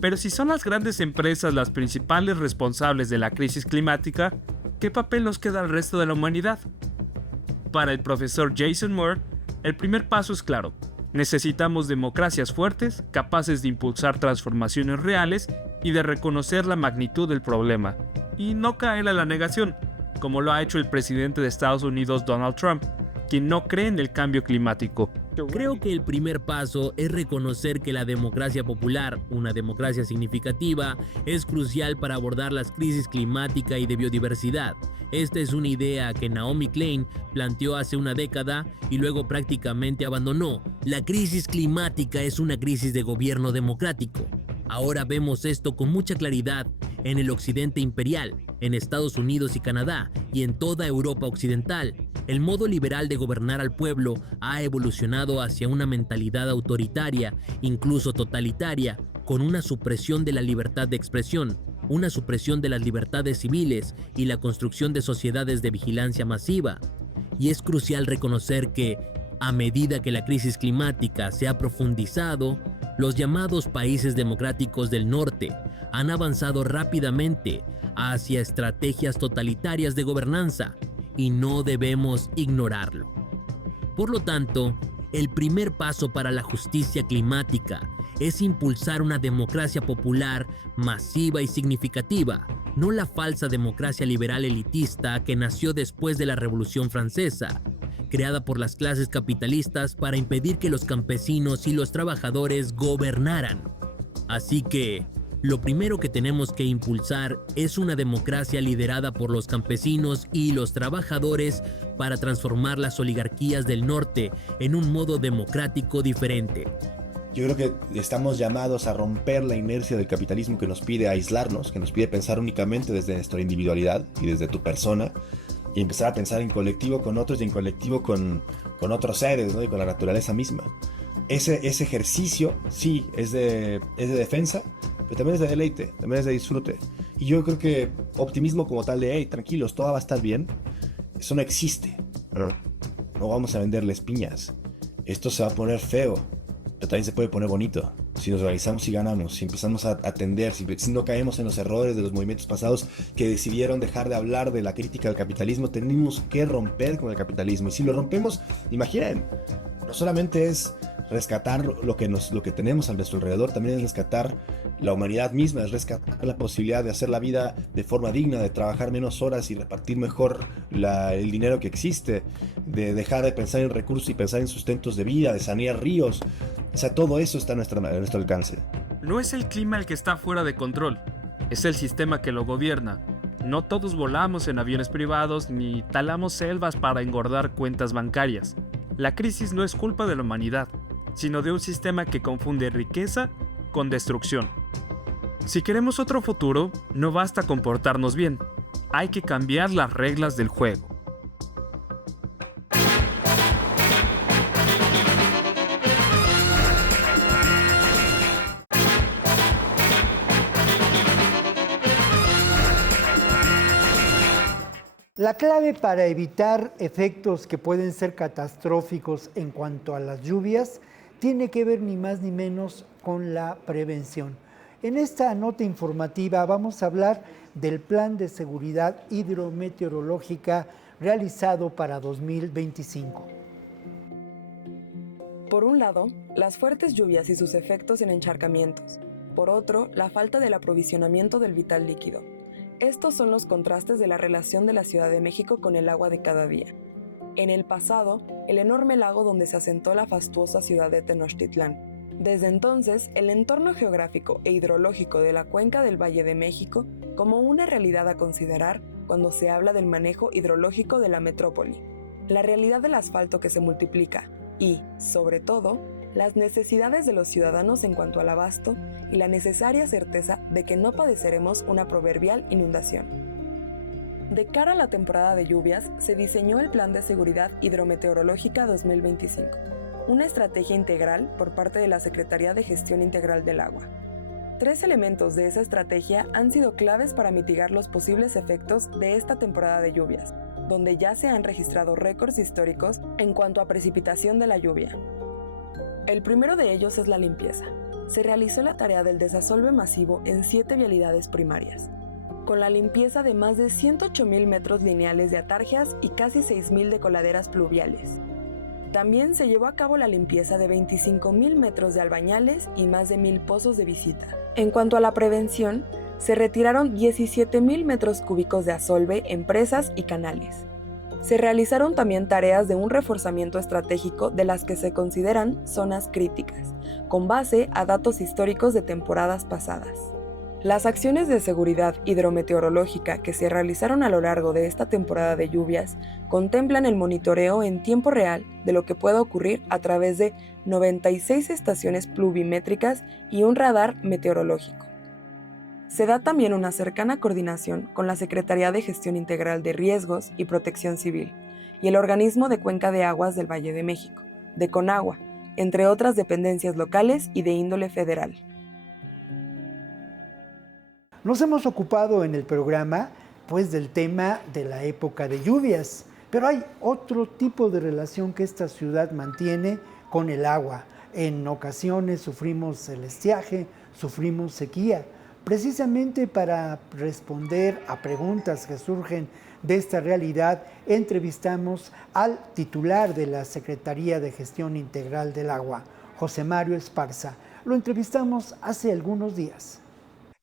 Pero si son las grandes empresas las principales responsables de la crisis climática, ¿qué papel nos queda al resto de la humanidad? Para el profesor Jason Moore, el primer paso es claro. Necesitamos democracias fuertes, capaces de impulsar transformaciones reales y de reconocer la magnitud del problema, y no caer a la negación, como lo ha hecho el presidente de Estados Unidos Donald Trump, quien no cree en el cambio climático. Creo que el primer paso es reconocer que la democracia popular, una democracia significativa, es crucial para abordar las crisis climática y de biodiversidad. Esta es una idea que Naomi Klein planteó hace una década y luego prácticamente abandonó. La crisis climática es una crisis de gobierno democrático. Ahora vemos esto con mucha claridad en el occidente imperial, en Estados Unidos y Canadá, y en toda Europa occidental. El modo liberal de gobernar al pueblo ha evolucionado hacia una mentalidad autoritaria, incluso totalitaria, con una supresión de la libertad de expresión, una supresión de las libertades civiles y la construcción de sociedades de vigilancia masiva. Y es crucial reconocer que, a medida que la crisis climática se ha profundizado, los llamados países democráticos del norte han avanzado rápidamente hacia estrategias totalitarias de gobernanza, y no debemos ignorarlo. Por lo tanto, el primer paso para la justicia climática es impulsar una democracia popular masiva y significativa, no la falsa democracia liberal elitista que nació después de la Revolución Francesa, creada por las clases capitalistas para impedir que los campesinos y los trabajadores gobernaran. Así que, lo primero que tenemos que impulsar es una democracia liderada por los campesinos y los trabajadores para transformar las oligarquías del norte en un modo democrático diferente. Yo creo que estamos llamados a romper la inercia del capitalismo que nos pide aislarnos, que nos pide pensar únicamente desde nuestra individualidad y desde tu persona, y empezar a pensar en colectivo con otros y en colectivo con otros seres, ¿no? Y con la naturaleza misma. Ese ejercicio, sí, es de defensa, pero también es de deleite, también es de disfrute. Y yo creo que optimismo como tal de, hey, tranquilos, todo va a estar bien, eso no existe. No vamos a venderles piñas. Esto se va a poner feo, pero también se puede poner bonito. Si nos organizamos y ganamos, si empezamos a atender, si no caemos en los errores de los movimientos pasados que decidieron dejar de hablar de la crítica al capitalismo, tenemos que romper con el capitalismo. Y si lo rompemos, imaginen, no solamente es rescatar lo que tenemos a nuestro alrededor, también es rescatar la humanidad misma, es rescatar la posibilidad de hacer la vida de forma digna, de trabajar menos horas y repartir mejor el dinero que existe, de dejar de pensar en recursos y pensar en sustentos de vida, de sanear ríos. O sea, todo eso está a nuestro alcance. No es el clima el que está fuera de control, es el sistema que lo gobierna. No todos volamos en aviones privados ni talamos selvas para engordar cuentas bancarias. La crisis no es culpa de la humanidad, sino de un sistema que confunde riqueza con destrucción. Si queremos otro futuro, no basta con portarnos bien, hay que cambiar las reglas del juego. La clave para evitar efectos que pueden ser catastróficos en cuanto a las lluvias tiene que ver ni más ni menos con la prevención. En esta nota informativa vamos a hablar del Plan de Seguridad Hidrometeorológica realizado para 2025. Por un lado, las fuertes lluvias y sus efectos en encharcamientos. Por otro, la falta del aprovisionamiento del vital líquido. Estos son los contrastes de la relación de la Ciudad de México con el agua de cada día. En el pasado, el enorme lago donde se asentó la fastuosa ciudad de Tenochtitlán. Desde entonces, el entorno geográfico e hidrológico de la cuenca del Valle de México como una realidad a considerar cuando se habla del manejo hidrológico de la metrópoli. La realidad del asfalto que se multiplica y, sobre todo, las necesidades de los ciudadanos en cuanto al abasto y la necesaria certeza de que no padeceremos una proverbial inundación. De cara a la temporada de lluvias, se diseñó el Plan de Seguridad Hidrometeorológica 2025, una estrategia integral por parte de la Secretaría de Gestión Integral del Agua. 3 elementos de esa estrategia han sido claves para mitigar los posibles efectos de esta temporada de lluvias, donde ya se han registrado récords históricos en cuanto a precipitación de la lluvia. El primero de ellos es la limpieza. Se realizó la tarea del desasolve masivo en 7 vialidades primarias, con la limpieza de más de 108,000 metros lineales de atargias y casi 6,000 de coladeras pluviales. También se llevó a cabo la limpieza de 25,000 metros de albañales y más de 1,000 pozos de visita. En cuanto a la prevención, se retiraron 17,000 metros cúbicos de asolve en presas y canales. Se realizaron también tareas de un reforzamiento estratégico de las que se consideran zonas críticas, con base a datos históricos de temporadas pasadas. Las acciones de seguridad hidrometeorológica que se realizaron a lo largo de esta temporada de lluvias contemplan el monitoreo en tiempo real de lo que pueda ocurrir a través de 96 estaciones pluvimétricas y un radar meteorológico. Se da también una cercana coordinación con la Secretaría de Gestión Integral de Riesgos y Protección Civil y el Organismo de Cuenca de Aguas del Valle de México, de Conagua, entre otras dependencias locales y de índole federal. Nos hemos ocupado en el programa pues del tema de la época de lluvias, pero hay otro tipo de relación que esta ciudad mantiene con el agua. En ocasiones sufrimos el estiaje, sufrimos sequía. Precisamente para responder a preguntas que surgen de esta realidad, entrevistamos al titular de la Secretaría de Gestión Integral del Agua, José Mario Esparza. Lo entrevistamos hace algunos días.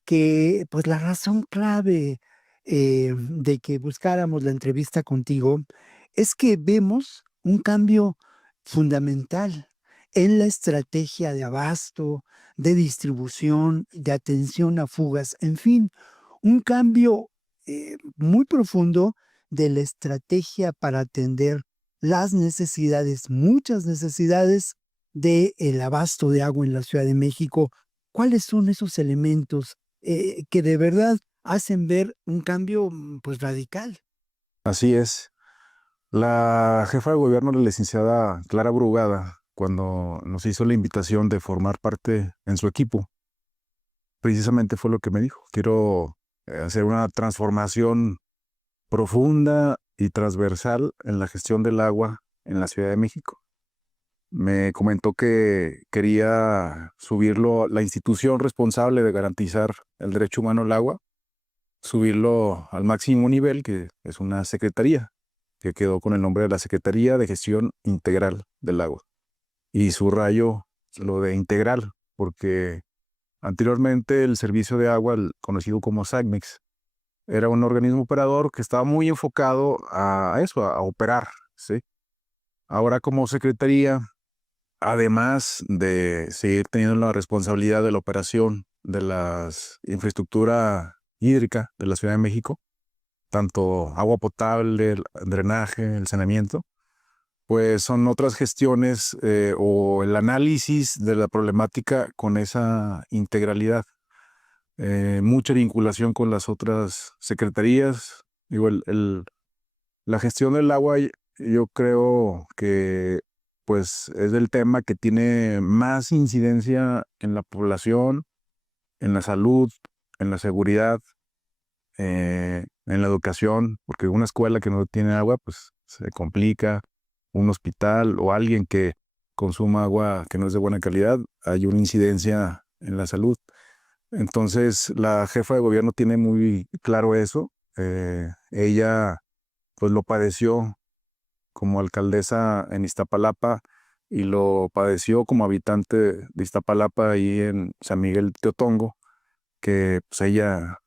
Que pues la razón clave de que buscáramos la entrevista contigo es que vemos un cambio fundamental en la estrategia de abasto, de distribución, de atención a fugas, en fin, un cambio muy profundo de la estrategia para atender las necesidades, muchas necesidades del abasto de agua en la Ciudad de México. ¿Cuáles son esos elementos que de verdad hacen ver un cambio pues radical? Así es. La jefa de gobierno, la licenciada Clara Brugada, cuando nos hizo la invitación de formar parte en su equipo, precisamente fue lo que me dijo. Quiero hacer una transformación profunda y transversal en la gestión del agua en la Ciudad de México. Me comentó que quería subirlo, la institución responsable de garantizar el derecho humano al agua, subirlo al máximo nivel, que es una secretaría, que quedó con el nombre de la Secretaría de Gestión Integral del Agua. Y subrayo lo de integral, porque anteriormente el servicio de agua, conocido como SACMEX, era un organismo operador que estaba muy enfocado a eso, a operar, ¿sí? Ahora como secretaría, además de seguir teniendo la responsabilidad de la operación de la infraestructura hídrica de la Ciudad de México, tanto agua potable, el drenaje, el saneamiento, pues son otras gestiones o el análisis de la problemática con esa integralidad. Mucha vinculación con las otras secretarías. Digo, la gestión del agua, yo creo que pues es el tema que tiene más incidencia en la población, en la salud, en la seguridad, en la educación, porque una escuela que no tiene agua, pues se complica, un hospital o alguien que consuma agua que no es de buena calidad, hay una incidencia en la salud. Entonces, la jefa de gobierno tiene muy claro eso. Ella, pues lo padeció como alcaldesa en Iztapalapa y lo padeció como habitante de Iztapalapa ahí en San Miguel Teotongo, que pues ella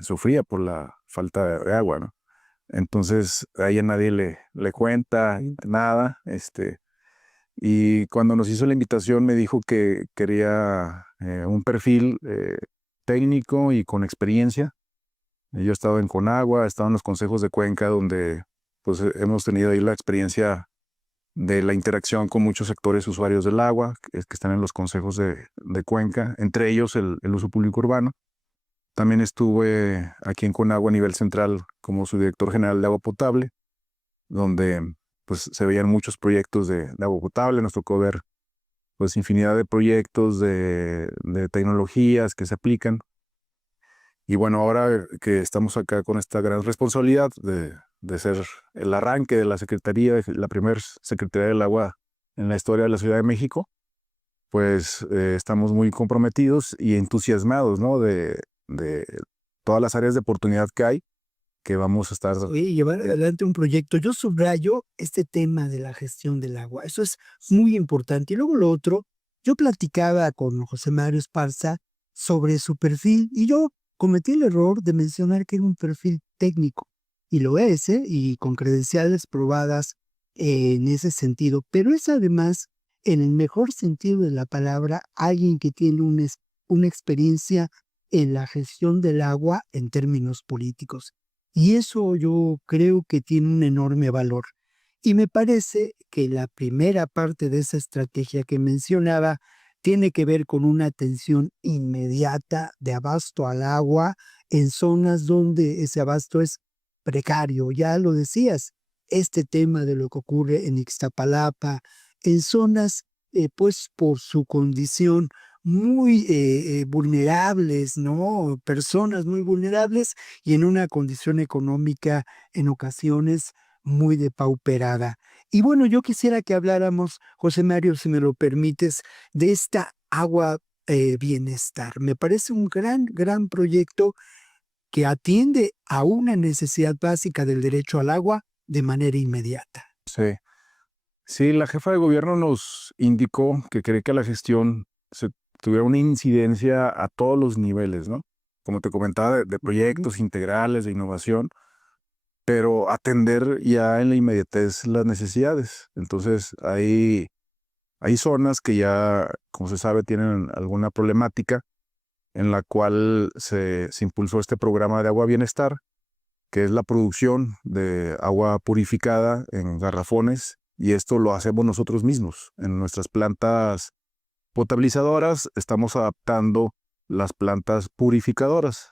sufría por la falta de agua, ¿no? Entonces a ella nadie le cuenta nada, y cuando nos hizo la invitación me dijo que quería un perfil técnico y con experiencia. Yo he estado en Conagua, he estado en los consejos de Cuenca, donde pues hemos tenido ahí la experiencia de la interacción con muchos sectores usuarios del agua, que están en los consejos de Cuenca, entre ellos el uso público urbano. También estuve aquí en Conagua a nivel central como subdirector general de agua potable, donde pues se veían muchos proyectos de agua potable. Nos tocó ver pues infinidad de proyectos, de tecnologías que se aplican. Y bueno, ahora que estamos acá con esta gran responsabilidad de ser el arranque de la Secretaría, la primera Secretaría del Agua en la historia de la Ciudad de México, pues estamos muy comprometidos y entusiasmados, ¿no? De todas las áreas de oportunidad que hay, que vamos a estar... Oye, llevar adelante un proyecto. Yo subrayo este tema de la gestión del agua. Eso es muy importante. Y luego lo otro, yo platicaba con José Mario Esparza sobre su perfil y yo cometí el error de mencionar que era un perfil técnico. Y lo es, ¿eh? Y con credenciales probadas en ese sentido. Pero es además, en el mejor sentido de la palabra, alguien que tiene una experiencia en la gestión del agua en términos políticos. Y eso yo creo que tiene un enorme valor. Y me parece que la primera parte de esa estrategia que mencionaba tiene que ver con una atención inmediata de abasto al agua en zonas donde ese abasto es precario. Ya lo decías, este tema de lo que ocurre en Ixtapalapa, en zonas, pues por su condición muy vulnerables, ¿no? Personas muy vulnerables y en una condición económica en ocasiones muy depauperada. Y bueno, yo quisiera que habláramos, José Mario, si me lo permites, de esta agua bienestar. Me parece un gran proyecto que atiende a una necesidad básica del derecho al agua de manera inmediata. Sí. Sí, la jefa de gobierno nos indicó que cree que la gestión tuviera una incidencia a todos los niveles, ¿no? Como te comentaba, de proyectos integrales, de innovación, pero atender ya en la inmediatez las necesidades. Entonces, hay zonas que ya, como se sabe, tienen alguna problemática en la cual se impulsó este programa de agua bienestar, que es la producción de agua purificada en garrafones, y esto lo hacemos nosotros mismos. En nuestras plantas potabilizadoras estamos adaptando las plantas purificadoras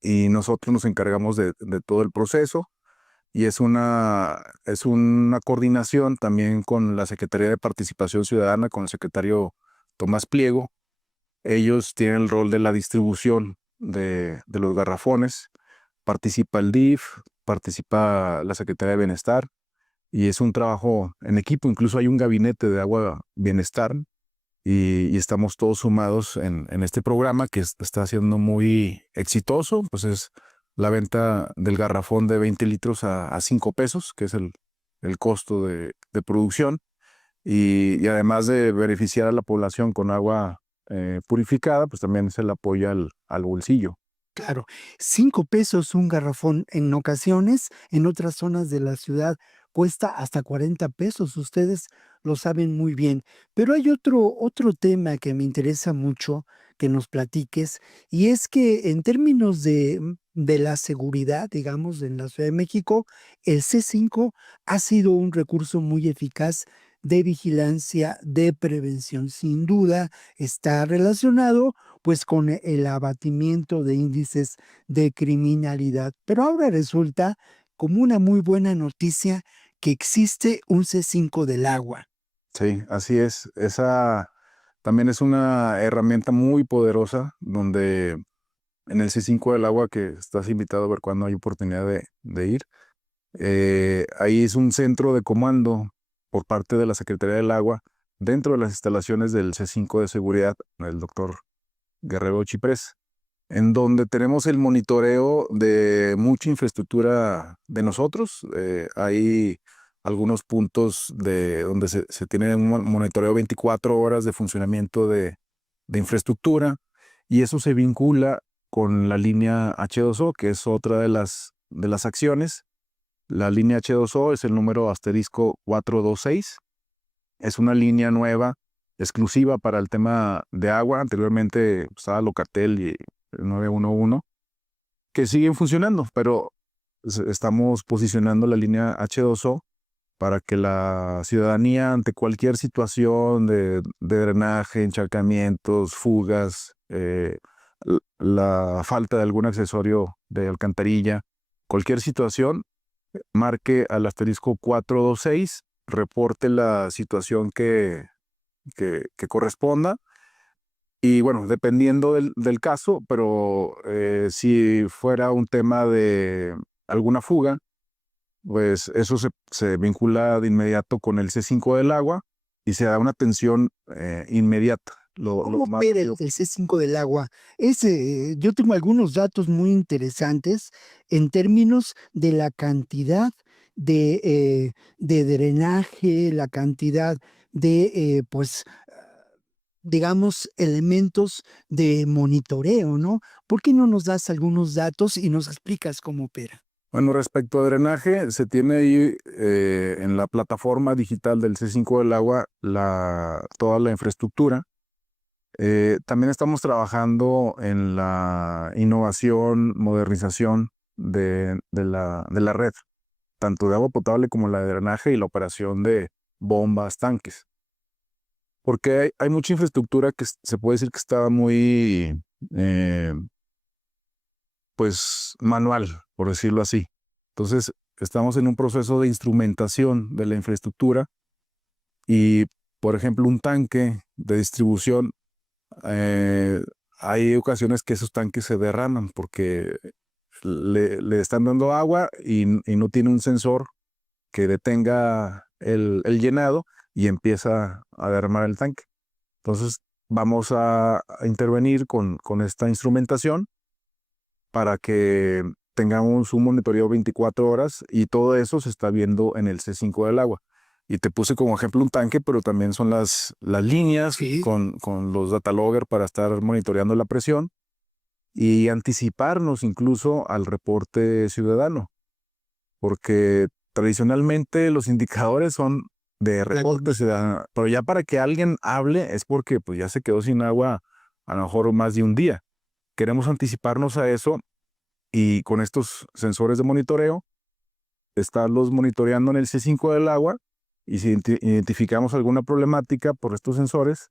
y nosotros nos encargamos de todo el proceso, y es una coordinación también con la Secretaría de Participación Ciudadana, con el secretario Tomás Pliego. Ellos tienen el rol de la distribución de los garrafones. Participa el DIF, participa la Secretaría de Bienestar, y es un trabajo en equipo. Incluso hay un gabinete de agua bienestar y estamos todos sumados en este programa que está siendo muy exitoso. Pues es la venta del garrafón de 20 litros a 5 pesos, que es el costo de producción. Y además de beneficiar a la población con agua purificada, pues también se le apoya al bolsillo. Claro, 5 pesos un garrafón en ocasiones, en otras zonas de la ciudad cuesta hasta 40 pesos, ustedes lo saben muy bien. Pero hay otro tema que me interesa mucho que nos platiques, y es que en términos de la seguridad, digamos, en la Ciudad de México, el C5 ha sido un recurso muy eficaz de vigilancia, de prevención. Sin duda está relacionado pues con el abatimiento de índices de criminalidad. Pero ahora resulta como una muy buena noticia que existe un C5 del agua. Sí, así es. Esa también es una herramienta muy poderosa, donde en el C5 del agua, que estás invitado a ver cuando hay oportunidad de ir, ahí es un centro de comando por parte de la Secretaría del Agua dentro de las instalaciones del C5 de seguridad, el doctor Guerrero Chiprés, en donde tenemos el monitoreo de mucha infraestructura de nosotros. Hay algunos puntos donde se tiene un monitoreo 24 horas de funcionamiento de infraestructura, y eso se vincula con la línea H2O, que es otra de las acciones. La línea H2O es el número asterisco 426. Es una línea nueva, exclusiva para el tema de agua. Anteriormente estaba Locatel y el 911, que siguen funcionando, pero estamos posicionando la línea H2O para que la ciudadanía, ante cualquier situación de drenaje, encharcamientos, fugas, la falta de algún accesorio de alcantarilla, cualquier situación, marque al asterisco 426, reporte la situación que que corresponda. Y bueno, dependiendo del caso, pero si fuera un tema de alguna fuga, pues eso se vincula de inmediato con el C5 del agua y se da una atención inmediata. ¿Cómo opera el C5 del agua? Yo tengo algunos datos muy interesantes en términos de la cantidad de drenaje, la cantidad pues, digamos, elementos de monitoreo, ¿no? ¿Por qué no nos das algunos datos y nos explicas cómo opera? Bueno, respecto a drenaje, se tiene ahí en la plataforma digital del C5 del agua toda la infraestructura. También estamos trabajando en la innovación, modernización de la red, tanto de agua potable como la de drenaje y la operación de bombas, tanques. Porque hay mucha infraestructura que se puede decir que está muy, pues, manual, por decirlo así. Entonces, estamos en un proceso de instrumentación de la infraestructura y, por ejemplo, un tanque de distribución, hay ocasiones que esos tanques se derraman porque le están dando agua y no tiene un sensor que detenga el llenado y empieza a derramar el tanque. Entonces vamos a intervenir con esta instrumentación para que tengamos un monitoreo 24 horas y todo eso se está viendo en el C5 del agua. Y te puse como ejemplo un tanque, pero también son las líneas Sí. con los data logger para estar monitoreando la presión y anticiparnos incluso al reporte ciudadano, porque tradicionalmente los indicadores son de reporte ciudadano, pero ya para que alguien hable es porque pues, ya se quedó sin agua a lo mejor más de un día. Queremos anticiparnos a eso y con estos sensores de monitoreo, estarlos monitoreando en el C5 del agua y si identificamos alguna problemática por estos sensores,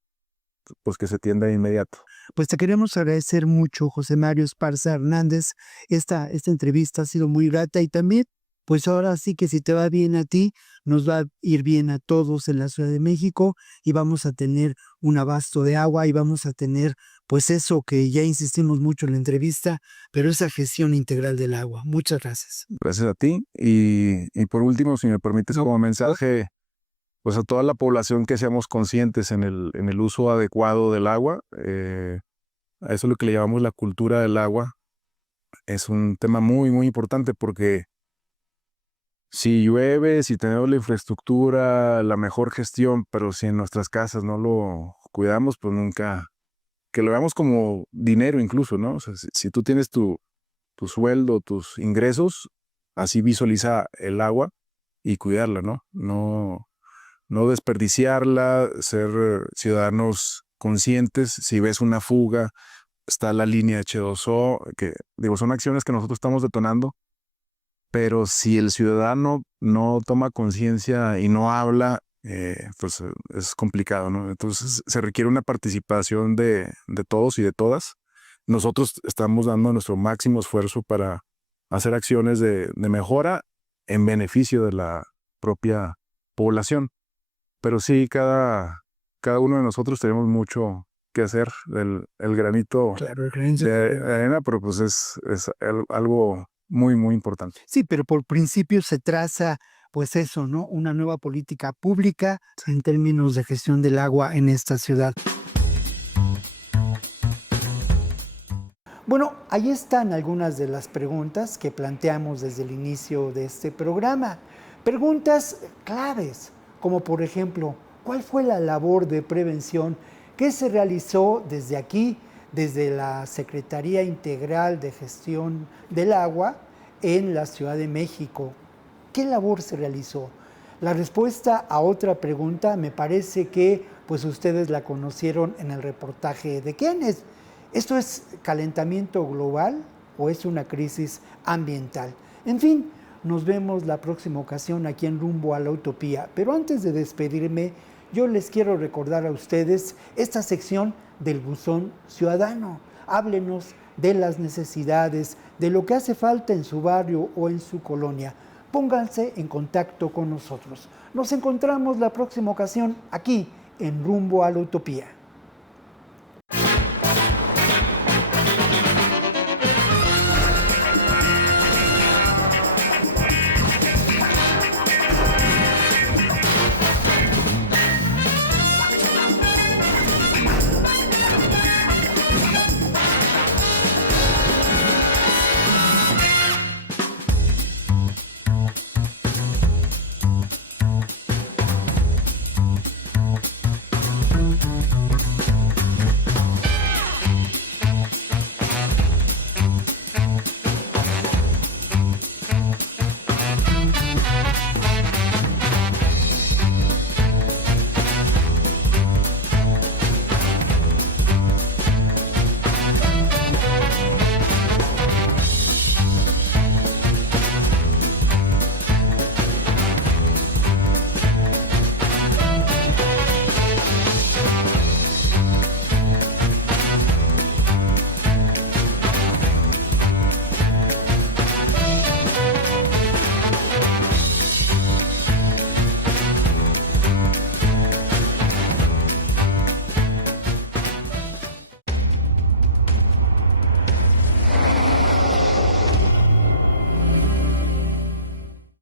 pues que se atienda de inmediato. Pues te queremos agradecer mucho, José Mario Esparza Hernández. Esta entrevista ha sido muy grata y también, pues ahora sí que si te va bien a ti, nos va a ir bien a todos en la Ciudad de México y vamos a tener un abasto de agua y vamos a tener, pues eso que ya insistimos mucho en la entrevista, pero esa gestión integral del agua. Muchas gracias. Gracias a ti. Y por último, si me permites como mensaje, pues a toda la población que seamos conscientes en el uso adecuado del agua. A eso es lo que le llamamos la cultura del agua. Es un tema muy, muy importante porque si llueve, si tenemos la infraestructura, la mejor gestión, pero si en nuestras casas no lo cuidamos, pues nunca, que lo veamos como dinero incluso, ¿no? O sea, si tú tienes tu sueldo, tus ingresos, así visualiza el agua y cuidarla, ¿no? No desperdiciarla, ser ciudadanos conscientes. Si ves una fuga, está la línea H2O, que digo, son acciones que nosotros estamos detonando, pero si el ciudadano no toma conciencia y no habla, pues es complicado, ¿no? Entonces se requiere una participación de todos y de todas. Nosotros estamos dando nuestro máximo esfuerzo para hacer acciones de mejora en beneficio de la propia población. Pero sí, cada uno de nosotros tenemos mucho que hacer, el granito Claro, el granito de arena, pero pues es algo muy, muy importante. Sí, pero por principio se traza, pues eso, ¿no? Una nueva política pública en términos de gestión del agua en esta ciudad. Bueno, ahí están algunas de las preguntas que planteamos desde el inicio de este programa. Preguntas claves, como por ejemplo, ¿cuál fue la labor de prevención que se realizó desde aquí, desde la Secretaría Integral de Gestión del Agua en la Ciudad de México? ¿Qué labor se realizó? La respuesta a otra pregunta me parece que pues ustedes la conocieron en el reportaje de ¿Quiénes? ¿Esto es calentamiento global o es una crisis ambiental? En fin, nos vemos la próxima ocasión aquí en Rumbo a la Utopía. Pero antes de despedirme, yo les quiero recordar a ustedes esta sección del Buzón Ciudadano. Háblenos de las necesidades, de lo que hace falta en su barrio o en su colonia. Pónganse en contacto con nosotros. Nos encontramos la próxima ocasión aquí en Rumbo a la Utopía.